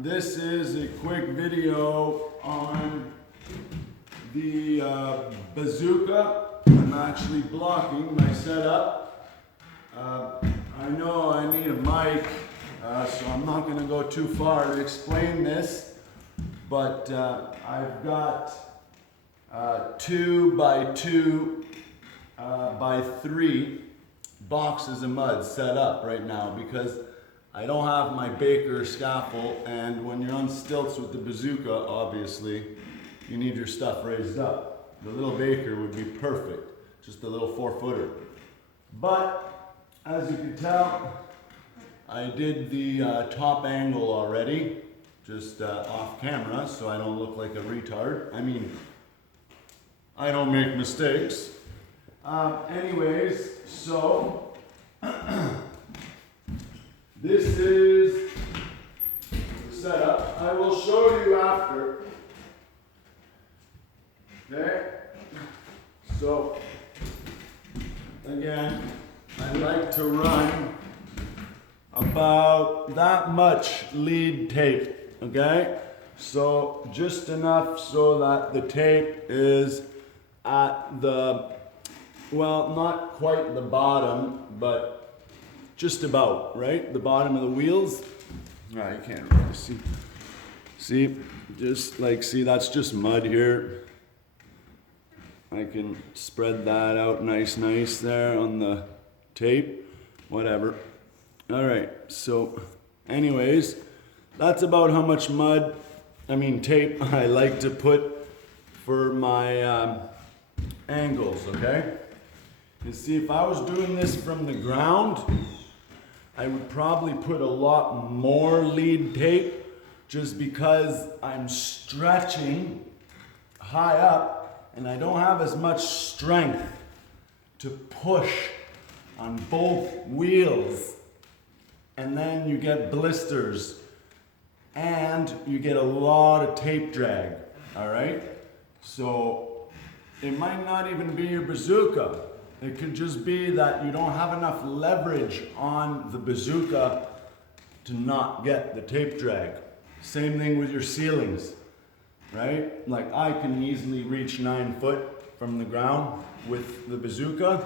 This is a quick video on the Bazooka. I'm actually blocking my setup. I know I need a mic, so I'm not going to go too far to explain this, but I've got 2 by 2 by 3 boxes of mud set up right now because I don't have my baker scaffold, and when you're on stilts with the Bazooka, obviously, you need your stuff raised up. The little baker would be perfect, just a little 4-footer. But, as you can tell, I did the top angle already, just off camera, so I don't look like a retard. I mean, I don't make mistakes. Anyways, so, this is the setup. I will show you after. Okay? So, again, I like to run about that much lead tape. Okay? So, just enough so that the tape is at the, well, not quite the bottom, but just about, right? The bottom of the wheels. You can't really see. See, just like, see, that's just mud here. I can spread that out nice there on the tape, whatever. All right, so anyways, that's about how much tape I like to put for my angles, okay? You see, if I was doing this from the ground, I would probably put a lot more lead tape just because I'm stretching high up and I don't have as much strength to push on both wheels, and then you get blisters and you get a lot of tape drag, all right? So it might not even be your Bazooka. It could just be that you don't have enough leverage on the Bazooka to not get the tape drag. Same thing with your ceilings, right? Like I can easily reach 9 foot from the ground with the Bazooka.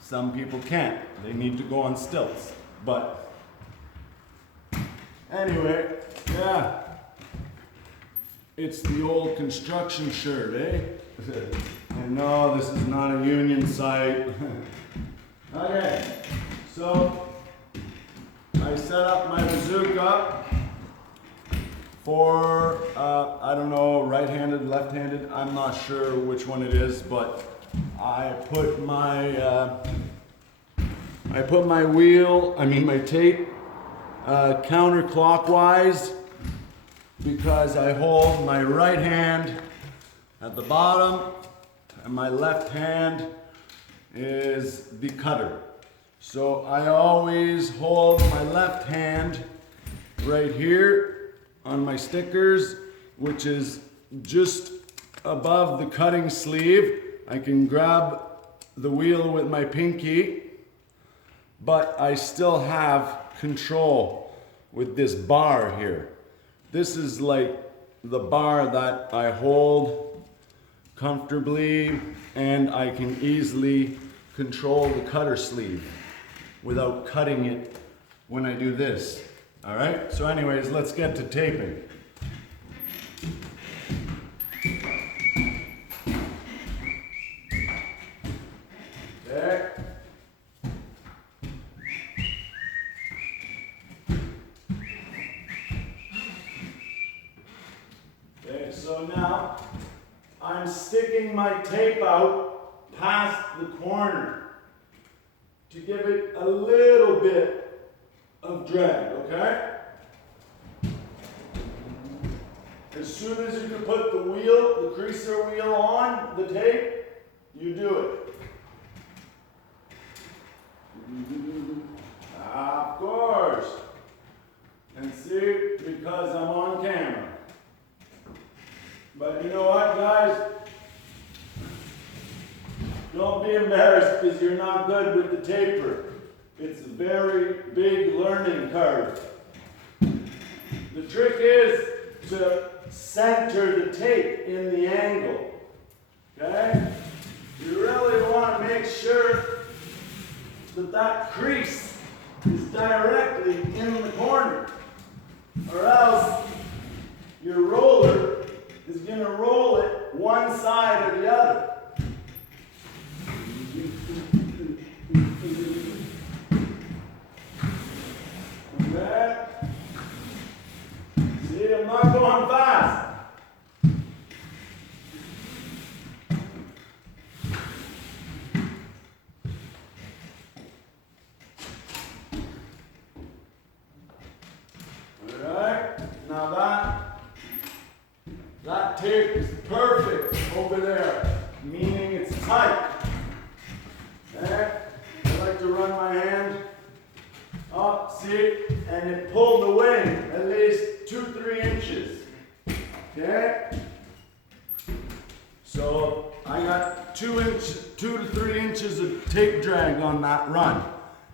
Some people can't. They need to go on stilts. But anyway, yeah. It's the old construction shirt, eh? And no, this is not a union site. Okay, so I set up my Bazooka for, I don't know, right-handed, left-handed, I'm not sure which one it is, but I put my my tape counterclockwise because I hold my right hand at the bottom and my left hand is the cutter. So I always hold my left hand right here on my stickers, which is just above the cutting sleeve. I can grab the wheel with my pinky, but I still have control with this bar here. This is like the bar that I hold comfortably, and I can easily control the cutter sleeve without cutting it when I do this. All right, so anyways, let's get to taping. Okay. Okay, so now I'm sticking my tape out past the corner to give it a little bit of drag, okay? As soon as you can put the wheel, the creaser wheel on the tape, you do it. Of course. And see, because I'm on camera. But you know what, guys? Don't be embarrassed because you're not good with the taper. It's a very big learning curve. The trick is to center the tape in the angle. Okay? You really want to make sure that that crease is directly in the corner, or else your roller is going to roll it one side or the other. Okay? See, I'm not going fast. That tape is perfect over there, meaning it's tight. Okay? I like to run my hand up, see, and it pulled away at least 2-3 inches. Okay? So I got 2 to 3 inches of tape drag on that run.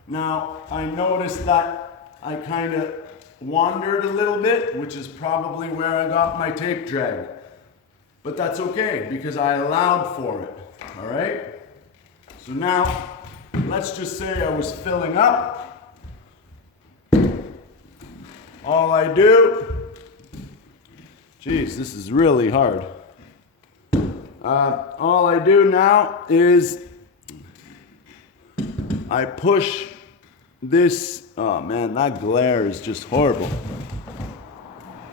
Now I noticed that I kind of wandered a little bit, which is probably where I got my tape drag. But that's okay, because I allowed for it, all right? So now, let's just say I was filling up. All I do, geez, this is really hard. All I do now is I push this, oh man, that glare is just horrible.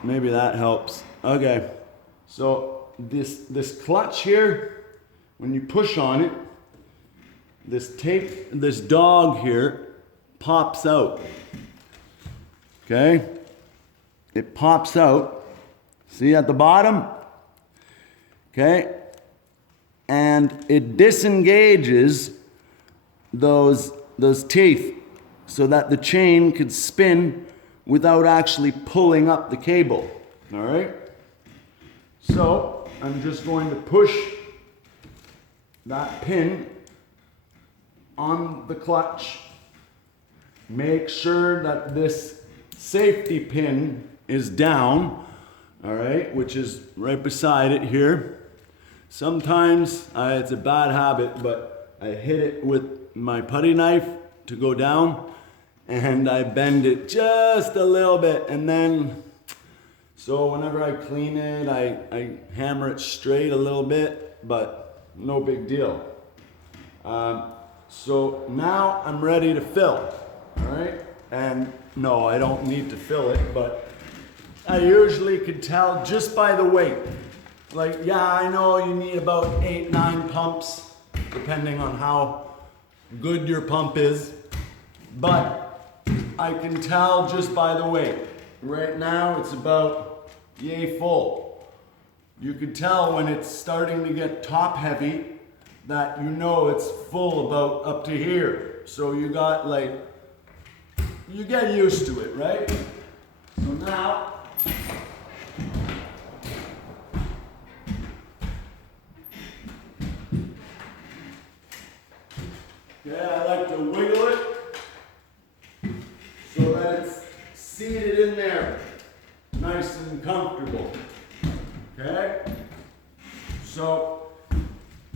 Maybe that helps. Okay, so this clutch here, when you push on it, this tape, this dog here pops out. Okay, it pops out. See at the bottom? Okay, and it disengages those teeth, so that the chain could spin without actually pulling up the cable, all right? So I'm just going to push that pin on the clutch. Make sure that this safety pin is down, all right, which is right beside it here. Sometimes it's a bad habit, but I hit it with my putty knife to go down, and I bend it just a little bit, and then, so whenever I clean it, I hammer it straight a little bit, but no big deal. So now I'm ready to fill, all right? And no, I don't need to fill it, but I usually could tell just by the weight. Like, yeah, I know you need about 8-9 pumps, depending on how good your pump is, but I can tell just by the weight. Right now it's about yay full. You can tell when it's starting to get top heavy that you know it's full about up to here. So you got like, you get used to it, right? So now, yeah, I like to wiggle it so that it's seated in there, nice and comfortable. Okay? So,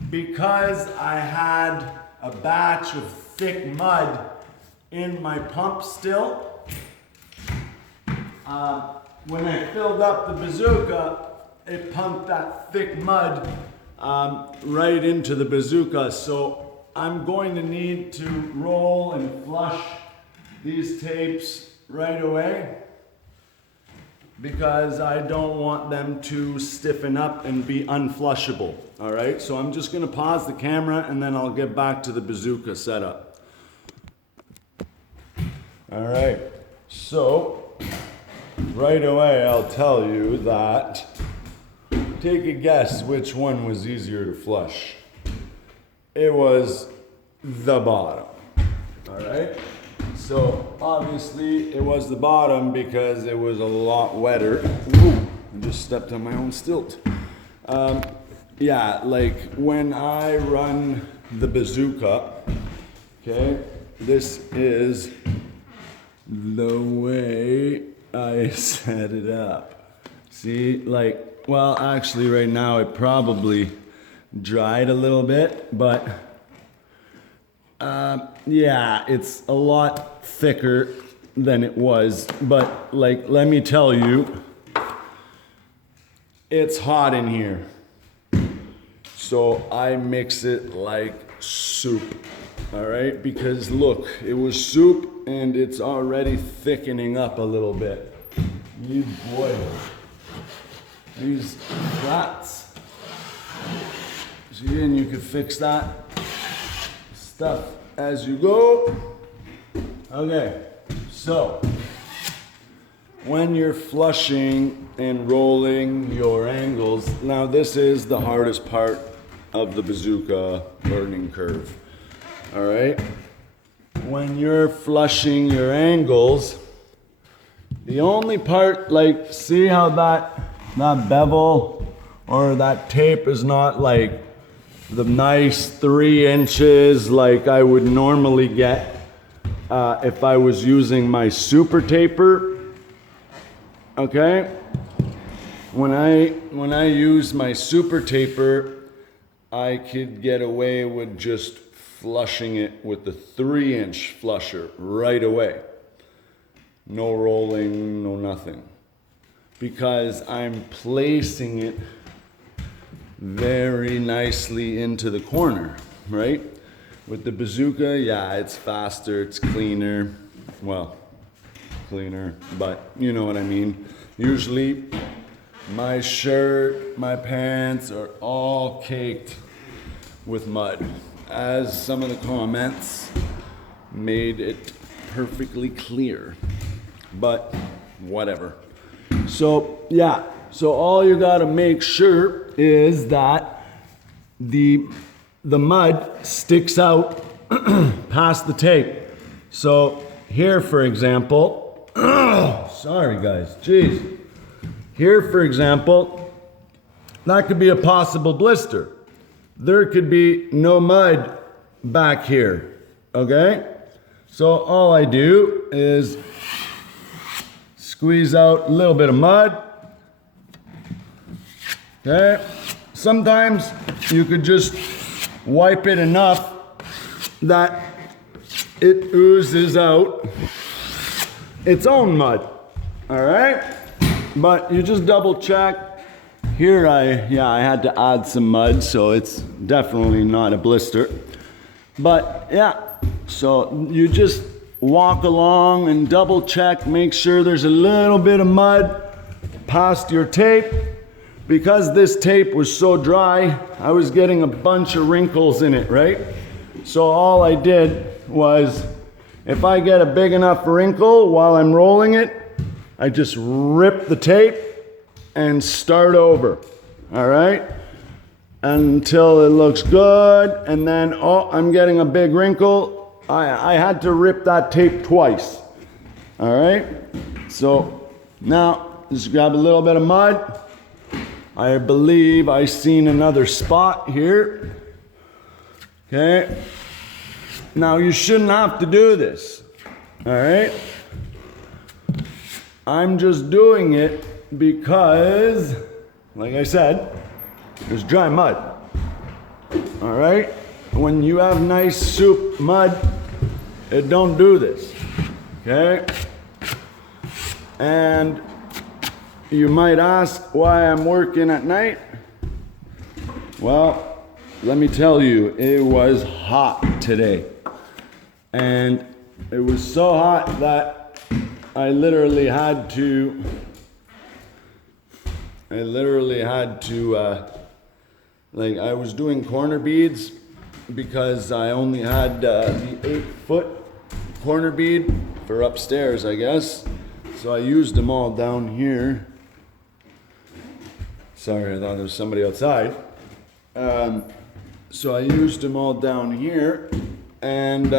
because I had a batch of thick mud in my pump still, when I filled up the Bazooka, it pumped that thick mud right into the Bazooka. So I'm going to need to roll and flush these tapes right away, because I don't want them to stiffen up and be unflushable. All right, so I'm just gonna pause the camera and then I'll get back to the Bazooka setup. All right, so right away I'll tell you that, take a guess which one was easier to flush. It was the bottom, all right? So obviously it was the bottom because it was a lot wetter. Ooh, I just stepped on my own stilt. Yeah, like when I run the Bazooka, okay, this is the way I set it up. See, like, well, actually right now it probably dried a little bit, but yeah, it's a lot thicker than it was. But like, let me tell you, it's hot in here. So I mix it like soup, all right? Because look, it was soup and it's already thickening up a little bit. You boy, these flats. See, and you can fix that stuff as you go. Okay, so when you're flushing and rolling your angles, now this is the hardest part of the bazooka learning curve, all right? When you're flushing your angles, the only part, like, see how that bevel or that tape is not like the nice 3 inches like I would normally get if I was using my super taper, okay? When I use my super taper, I could get away with just flushing it with the 3-inch flusher right away. No rolling, no nothing. Because I'm placing it very nicely into the corner, right? With the bazooka, yeah, it's faster, it's cleaner. Well, cleaner, but you know what I mean. Usually, my shirt, my pants are all caked with mud, as some of the comments made it perfectly clear, but whatever. So yeah, so all you gotta make sure is that the mud sticks out past the tape. So here, for example, sorry guys, jeez. Here, for example, that could be a possible blister. There could be no mud back here, okay? So all I do is squeeze out a little bit of mud, okay? Sometimes you could just wipe it enough that it oozes out its own mud, all right? But you just double check. Here I had to add some mud, so it's definitely not a blister. But yeah, so you just walk along and double check, make sure there's a little bit of mud past your tape. Because this tape was so dry, I was getting a bunch of wrinkles in it, right? So all I did was, if I get a big enough wrinkle while I'm rolling it, I just rip the tape and start over, all right? Until it looks good, and then, oh, I'm getting a big wrinkle. I had to rip that tape twice, all right? So now, just grab a little bit of mud. I believe I seen another spot here, okay? Now, you shouldn't have to do this, all right? I'm just doing it because, like I said, there's dry mud. All right? When you have nice soup mud, it don't do this. Okay? And you might ask why I'm working at night. Well, let me tell you, it was hot today. And it was so hot that I literally had to, like, I was doing corner beads because I only had the 8-foot corner bead for upstairs, I guess. So I used them all down here. Sorry, I thought there was somebody outside. So I used them all down here. And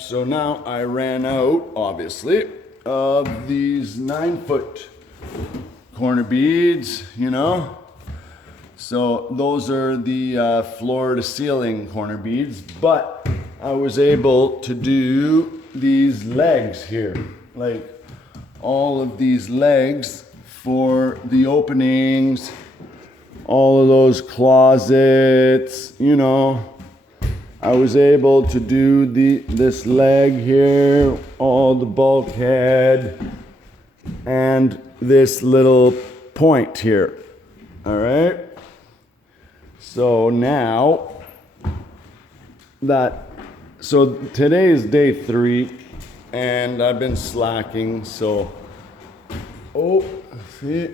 so now I ran out, obviously, of these 9-foot corner beads, you know. So those are the floor to ceiling corner beads, but I was able to do these legs here, like all of these legs for the openings, all of those closets, you know. I was able to do this leg here, all the bulkhead, and this little point here. All right. So now so today is day 3, and I've been slacking. So, see,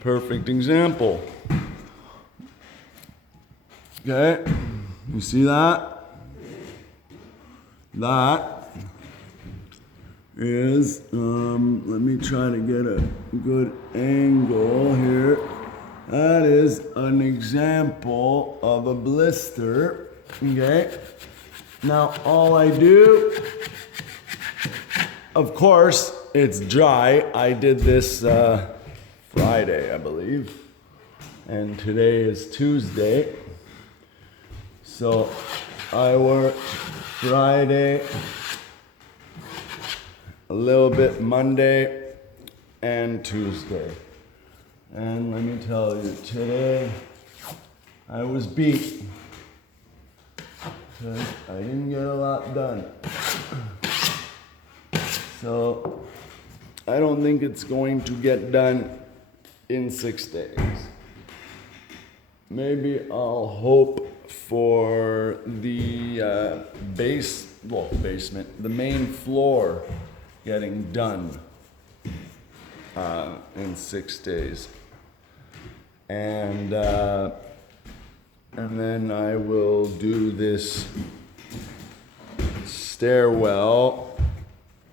perfect example. Okay. You see that? That is, let me try to get a good angle here. That is an example of a blister, okay? Now all I do, of course, it's dry. I did this Friday, I believe, and today is Tuesday. So I worked Friday, a little bit Monday and Tuesday. And let me tell you, today I was beat because I didn't get a lot done. So I don't think it's going to get done in 6 days. Maybe I'll hope for the basement, the main floor getting done in 6 days. And then I will do this stairwell.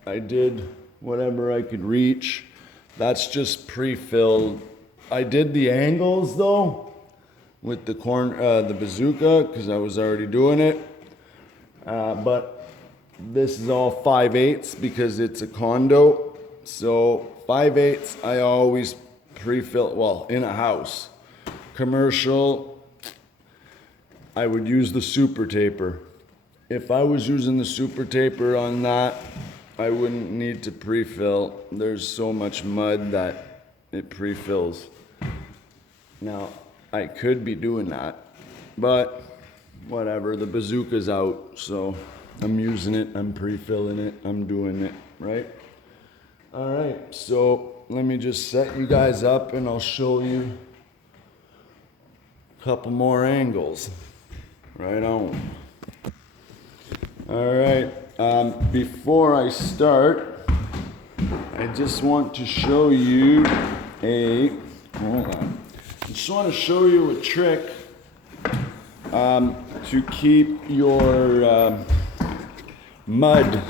I did whatever I could reach. That's just pre-filled. I did the angles though with the bazooka because I was already doing it. But this is all 5/8 because it's a condo. So 5/8 I always pre-fill, well, in a house. Commercial, I would use the super taper. If I was using the super taper on that, I wouldn't need to pre-fill. There's so much mud that it pre-fills. Now, I could be doing that, but whatever, the bazooka's out, so I'm using it, I'm pre-filling it, I'm doing it, right? All right, so let me just set you guys up and I'll show you a couple more angles. Right on. All right, before I start, I just want to show you hold on. I just want to show you a trick to keep your mud.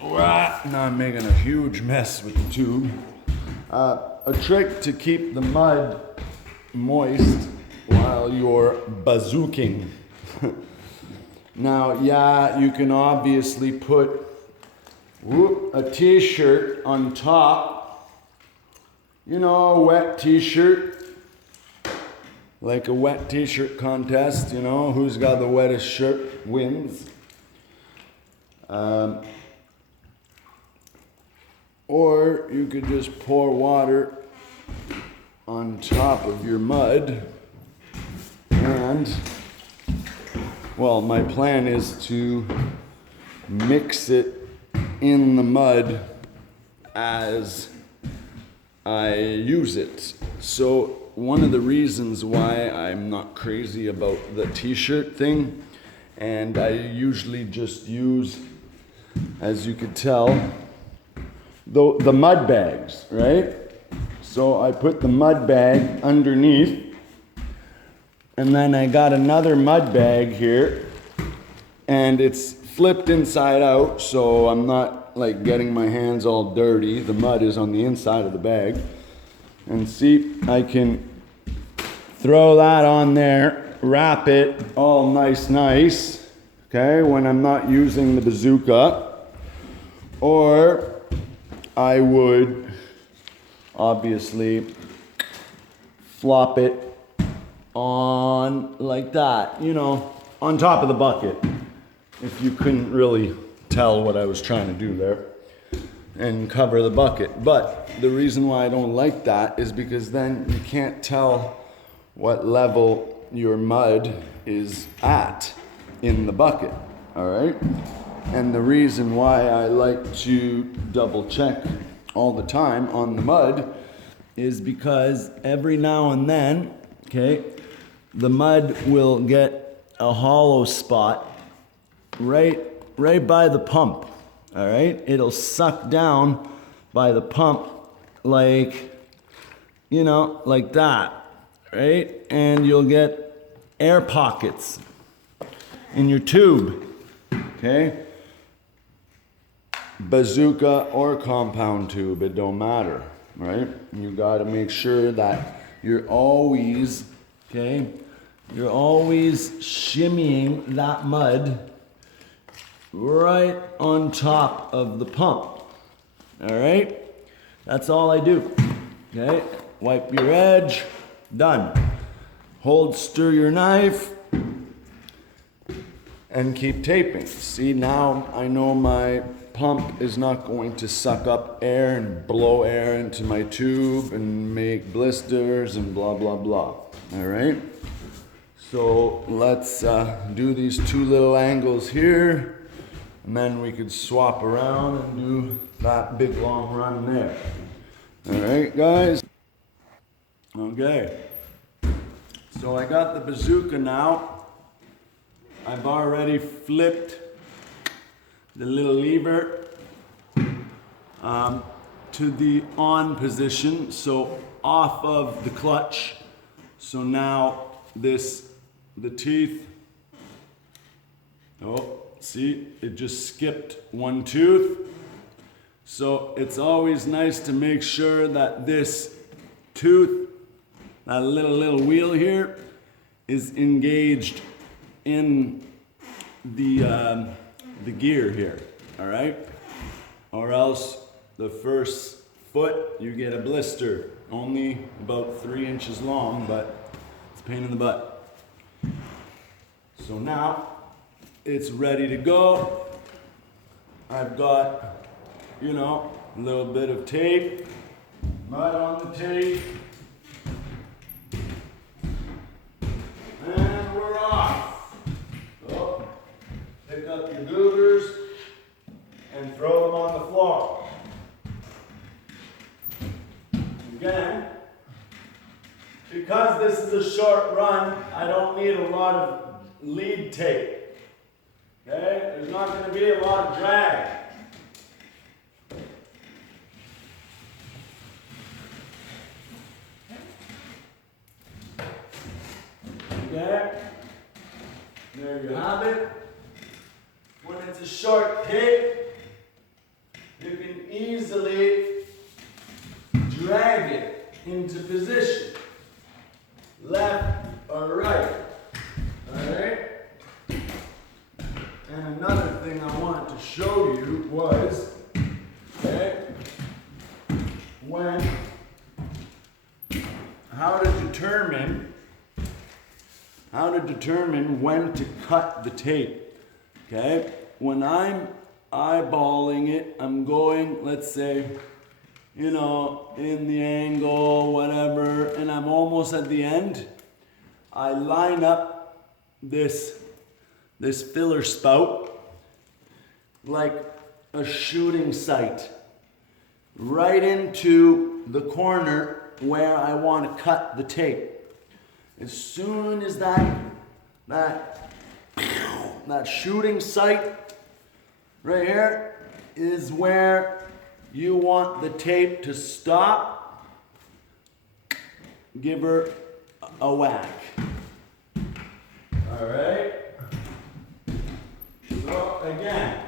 Now I'm making a huge mess with the tube. A trick to keep the mud moist while you're bazooking. Now, yeah, you can obviously put a t-shirt on top. You know, a wet t-shirt. Like a wet t-shirt contest, you know, who's got the wettest shirt wins. Or you could just pour water on top of your mud. And, well, my plan is to mix it in the mud as I use it. So one of the reasons why I'm not crazy about the t-shirt thing, and I usually just use, as you could tell, the mud bags, right? So I put the mud bag underneath, and then I got another mud bag here, and it's flipped inside out, so I'm not like getting my hands all dirty. The mud is on the inside of the bag. And see, I can throw that on there, wrap it all nice, okay, when I'm not using the bazooka. Or I would obviously flop it on like that, you know, on top of the bucket, if you couldn't really tell what I was trying to do there. and cover the bucket. But the reason why I don't like that is because then you can't tell what level your mud is at in the bucket, all right? And the reason why I like to double check all the time on the mud is because every now and then, okay, the mud will get a hollow spot right by the pump, all right? It'll suck down by the pump like, you know, like that, right? And you'll get air pockets in your tube, okay? Bazooka or compound tube, it don't matter, right? You gotta make sure that you're always, okay, you're always shimmying that mud right on top of the pump, all right? That's all I do, okay? Wipe your edge, done. Hold, stir your knife, and keep taping. See, now I know my pump is not going to suck up air and blow air into my tube and make blisters and blah, blah, blah. All right? So let's do these two little angles here, and then we could swap around and do that big long run there. All right, guys? Okay. So I got the bazooka now. I've already flipped the little lever to the on position, so off of the clutch. So now the teeth, oh, see, it just skipped one tooth. So it's always nice to make sure that this tooth, that little wheel here, is engaged in the gear here, all right? Or else the first foot, you get a blister, only about 3 inches long, but it's a pain in the butt. So now it's ready to go. I've got, you know, a little bit of tape, mud on the tape, and we're off. So, pick up your goobers and throw them on the floor. Again, because this is a short run, I don't need a lot of lead tape. Okay? There's not going to be a lot of drag. Okay? There you have it. When it's a short tape, you can easily drag it into position, left or right. Alright? And another thing I wanted to show you was, okay, how to determine when to cut the tape. Okay? When I'm eyeballing it, I'm going, let's say, you know, in the angle, whatever, and I'm almost at the end. I line up this filler spout like a shooting sight right into the corner where I want to cut the tape. As soon as that shooting sight right here is where you want the tape to stop, give her a whack. All right? So again,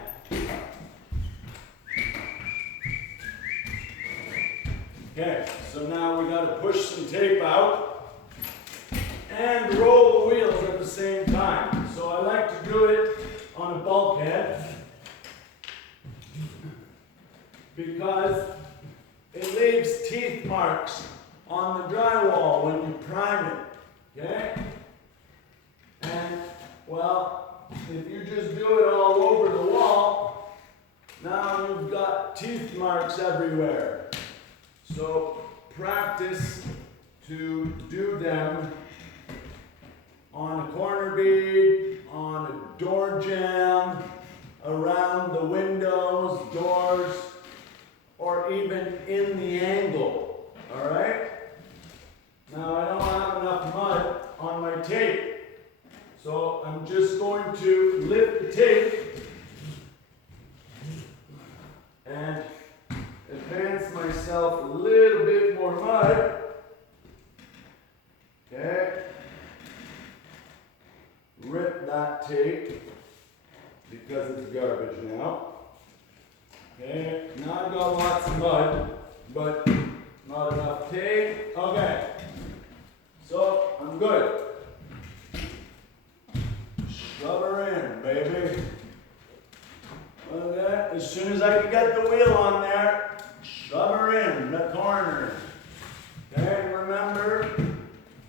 okay, so now we got to push some tape out and roll the wheels at the same time. So I like to do it on a bulkhead because it leaves teeth marks on the drywall when you prime it, okay? And, well, if you just do it all over the wall, Now you've got teeth marks everywhere. So practice to do them on a corner bead, on a door jamb, around the windows, doors, or even in the angle, all right? Now I don't have enough mud on my tape, so I'm just going to lift the tape and advance myself a little bit more mud, okay? Rip that tape because it's garbage now. Okay, now I've got lots of mud, but not enough tape. Okay, so I'm good. Shove her in, baby. Okay, as soon as I can get the wheel on there, shove her in the corner. Okay, and remember,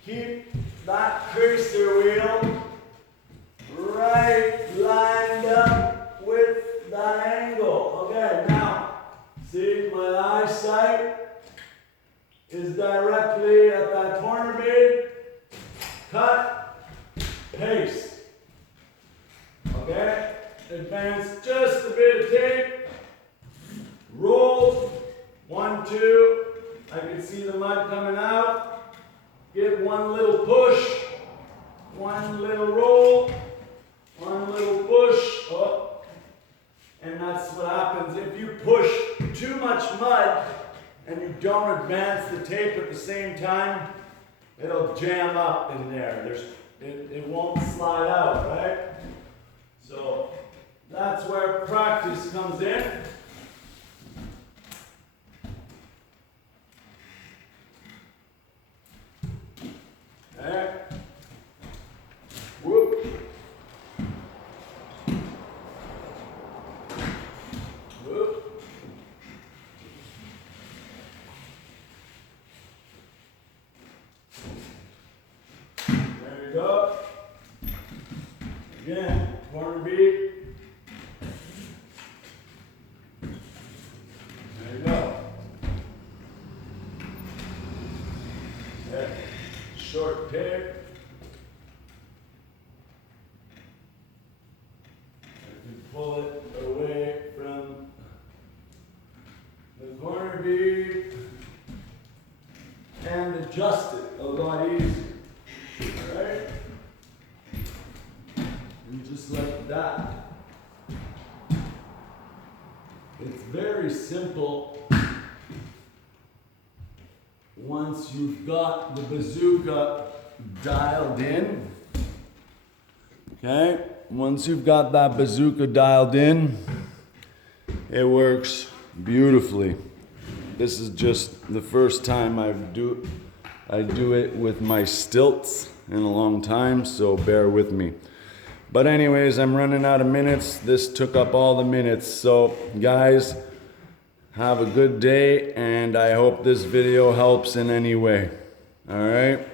keep that tracer wheel right lined up with that angle. Okay, now, see, my eyesight is directly at that corner bead. Cut, paste. Okay, advance just a bit of tape. Roll, 1, 2. I can see the mud coming out. Give one little push, one little roll. One little push, oh, and that's what happens. If you push too much mud and you don't advance the tape at the same time, it'll jam up in there. It won't slide out, right? So that's where practice comes in. Okay. Whoop. There you go. Again, corner bead. There you go. Okay. Short tape. Pull it away from the corner bead and adjust it a lot easier. Alright? And just like that. It's very simple once you've got the bazooka dialed in. Okay? Once you've got that bazooka dialed in, it works beautifully. This is just the first time I do it with my stilts in a long time, so bear with me. But anyways, I'm running out of minutes. This took up all the minutes. So guys, have a good day, and I hope this video helps in any way. All right?